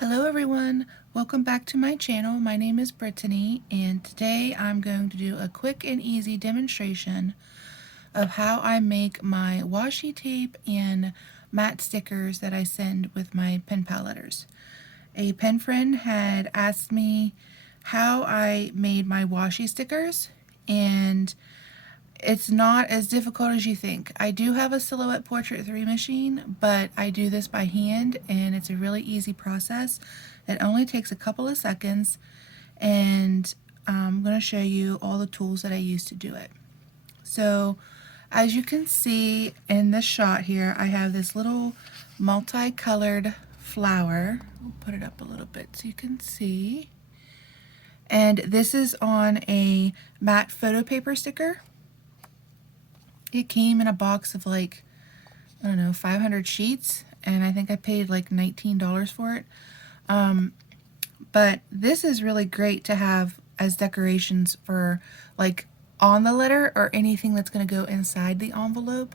Hello everyone, welcome back to my channel. My name is Brittany and today I'm going to do a quick and easy demonstration of how I make my washi tape and matte stickers that I send with my pen pal letters. A pen friend had asked me how I made my washi stickers, and it's not as difficult as you think. I do have a Silhouette Portrait 3 machine, but I do this by hand and it's a really easy process. It only takes a couple of seconds, and I'm going to show you all the tools that I use to do it. So as you can see in this shot here, I have this little multicolored flower. I'll put it up a little bit so you can see. And this is on a matte photo paper sticker. It came in a box of like, I don't know, 500 sheets, and I think I paid like $19 for it. But this is really great to have as decorations for like on the letter or anything that's going to go inside the envelope,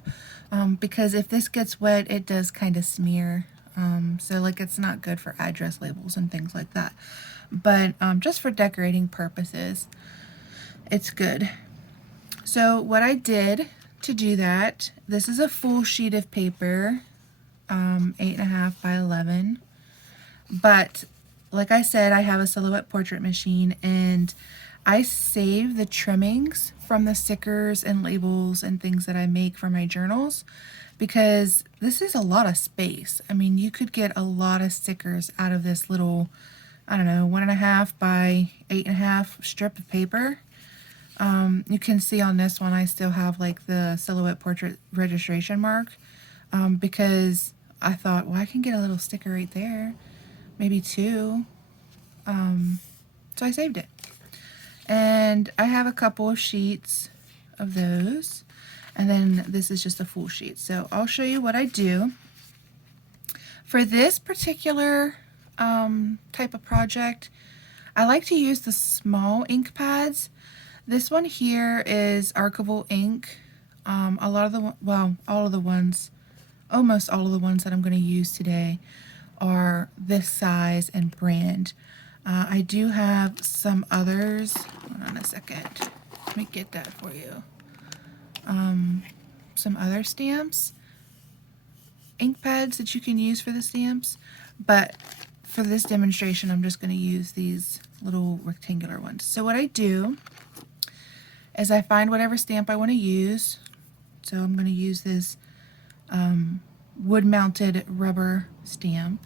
because if this gets wet, it does kind of smear. So like it's not good for address labels and things like that. But just for decorating purposes, it's good. So what I did to do that, this is a full sheet of paper, 8.5 by 11. But like I said, I have a Silhouette Portrait machine, and I save the trimmings from the stickers and labels and things that I make for my journals, because this is a lot of space. I mean, you could get a lot of stickers out of this little, I don't know, 1.5 by 8.5 strip of paper. You can see on this one I still have like the Silhouette Portrait registration mark, because I thought, well, I can get a little sticker right there, maybe two. So I saved it. And I have a couple of sheets of those, and then this is just a full sheet. So I'll show you what I do. For this particular type of project, I like to use the small ink pads. This one here is Archival Ink. Almost all of the ones that I'm going to use today are this size and brand. I do have some others. Hold on a second. Let me get that for you. Some other stamps, ink pads that you can use for the stamps, but for this demonstration I'm just going to use these little rectangular ones. So what I do is I find whatever stamp I want to use. So I'm going to use this wood-mounted rubber stamp.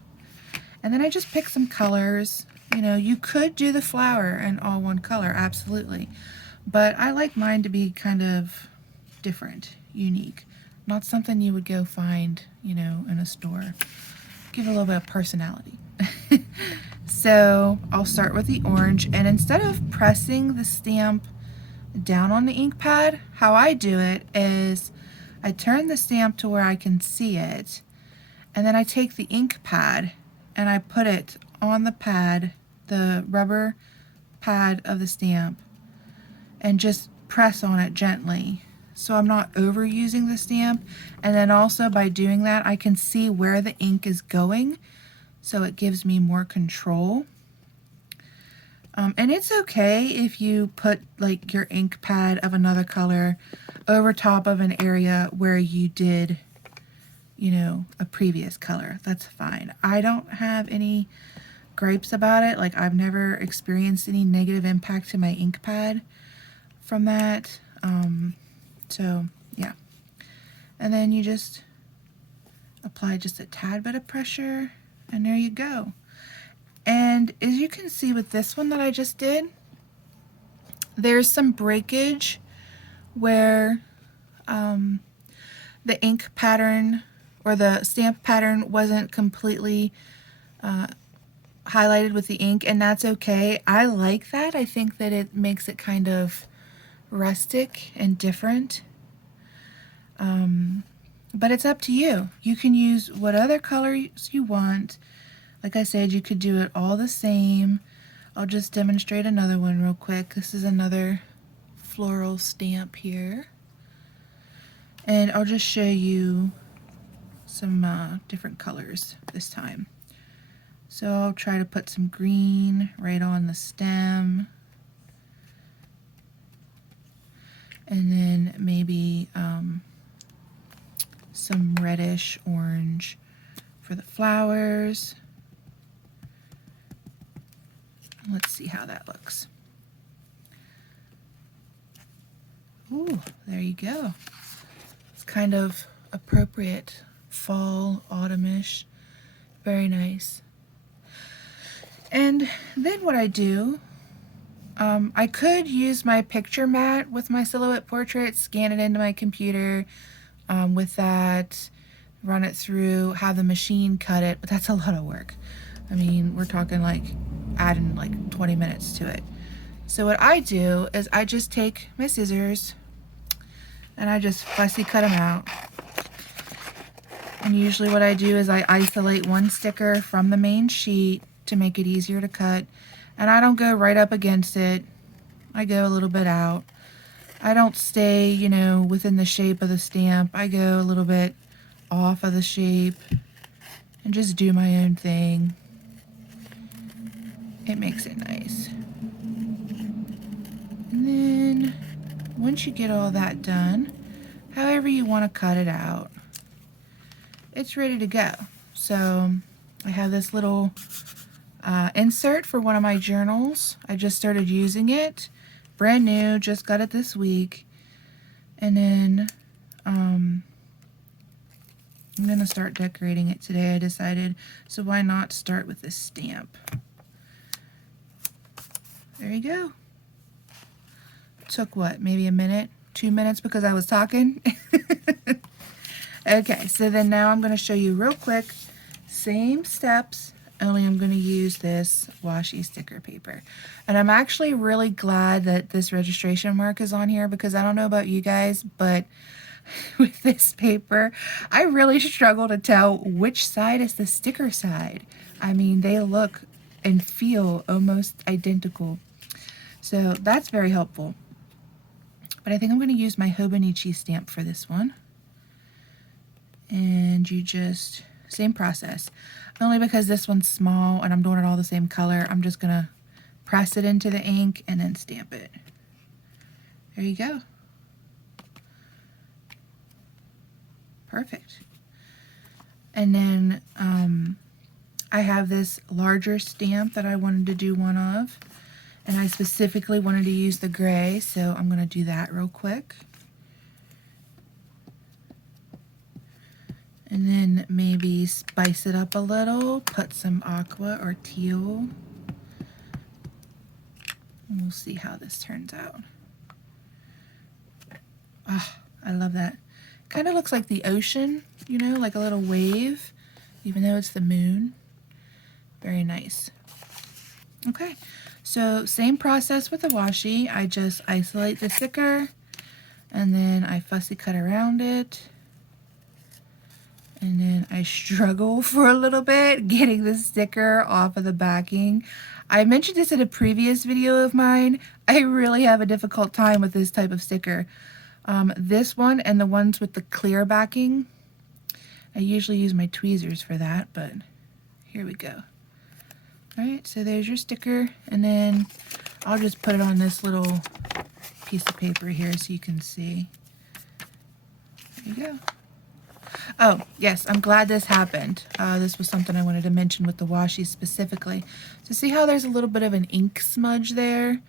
And then I just pick some colors. You know, you could do the flower in all one color, absolutely. But I like mine to be kind of different, unique. Not something you would go find, you know, in a store. Give it a little bit of personality. So I'll start with the orange, and instead of pressing the stamp down on the ink pad, how I do it is I turn the stamp to where I can see it, and then I take the ink pad and I put it on the pad, the rubber pad of the stamp, and just press on it gently, so I'm not overusing the stamp. And then also by doing that I can see where the ink is going, so it gives me more control. And it's okay if you put like your ink pad of another color over top of an area where you did, you know, a previous color. That's fine. I don't have any gripes about it. Like, I've never experienced any negative impact to my ink pad from that. So yeah. And then you just apply just a tad bit of pressure, and there you go. And as you can see with this one that I just did, there's some breakage where the ink pattern or the stamp pattern wasn't completely highlighted with the ink, and that's okay. I like that. I think that it makes it kind of rustic and different. But it's up to you. You can use what other colors you want. Like I said, you could do it all the same. I'll just demonstrate another one real quick. This is another floral stamp here. And I'll just show you some different colors this time. So I'll try to put some green right on the stem. And then maybe some reddish orange for the flowers. Let's see how that looks. Ooh, there you go. It's kind of appropriate, fall, autumnish, very nice. And then what I do, I could use my picture mat with my silhouette portrait, scan it into my computer with that, run it through, have the machine cut it, but that's a lot of work. I mean, we're talking like adding like 20 minutes to it. So what I do is I just take my scissors and I just fussy cut them out. And usually what I do is I isolate one sticker from the main sheet to make it easier to cut. And I don't go right up against it. I go a little bit out. I don't stay, you know, within the shape of the stamp. I go a little bit off of the shape and just do my own thing. It makes it nice. And then once you get all that done, however you want to cut it out, it's ready to go. So I have this little insert for one of my journals. I just started using it, brand new, just got it this week. And then I'm gonna start decorating it today, I decided, so why not start with this stamp. There you go. Took what, maybe a minute, 2 minutes because I was talking. Okay, so then now I'm going to show you real quick, same steps, only I'm going to use this washi sticker paper. And I'm actually really glad that this registration mark is on here, because I don't know about you guys, but with this paper, I really struggle to tell which side is the sticker side. I mean, they look and feel almost identical. So that's very helpful. But I think I'm going to use my Hobonichi stamp for this one. And you just, same process. Only because this one's small and I'm doing it all the same color, I'm just going to press it into the ink and then stamp it. There you go. Perfect. And then I have this larger stamp that I wanted to do one of. And I specifically wanted to use the gray, so I'm going to do that real quick. And then maybe spice it up a little, put some aqua or teal. And we'll see how this turns out. Ah, I love that. Kind of looks like the ocean, you know, like a little wave, even though it's the moon. Very nice. Okay, so same process with the washi. I just isolate the sticker and then I fussy cut around it. And then I struggle for a little bit getting the sticker off of the backing. I mentioned this in a previous video of mine. I really have a difficult time with this type of sticker. This one and the ones with the clear backing. I usually use my tweezers for that, but here we go. Alright, so there's your sticker, and then I'll just put it on this little piece of paper here so you can see. There you go. Oh, yes, I'm glad this happened. This was something I wanted to mention with the washi specifically. So see how there's a little bit of an ink smudge there?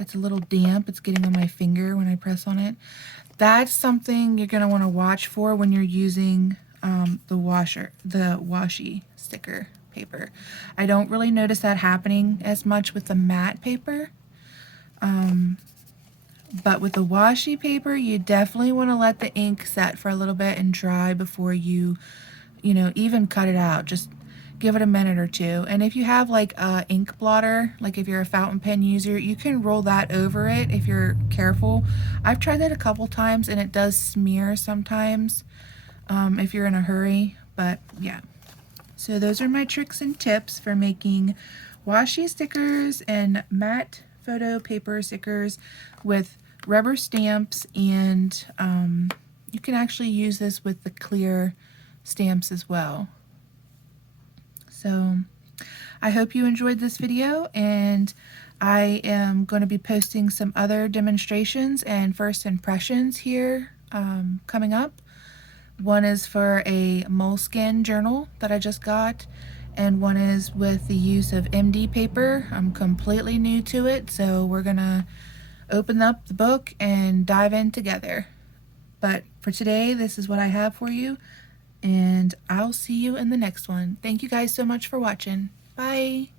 It's a little damp. It's getting on my finger when I press on it. That's something you're going to want to watch for when you're using the washi sticker paper. I don't really notice that happening as much with the matte paper. But with the washi paper, you definitely want to let the ink set for a little bit and dry before you even cut it out. Just give it a minute or two. And if you have like a ink blotter, like if you're a fountain pen user, you can roll that over it if you're careful. I've tried that a couple times and it does smear sometimes if you're in a hurry, but yeah. So those are my tricks and tips for making washi stickers and matte photo paper stickers with rubber stamps, and you can actually use this with the clear stamps as well. So I hope you enjoyed this video, and I am going to be posting some other demonstrations and first impressions here coming up. One is for a moleskin journal that I just got, and one is with the use of MD paper. I'm completely new to it, so we're gonna open up the book and dive in together. But for today, this is what I have for you, and I'll see you in the next one. Thank you guys so much for watching. Bye!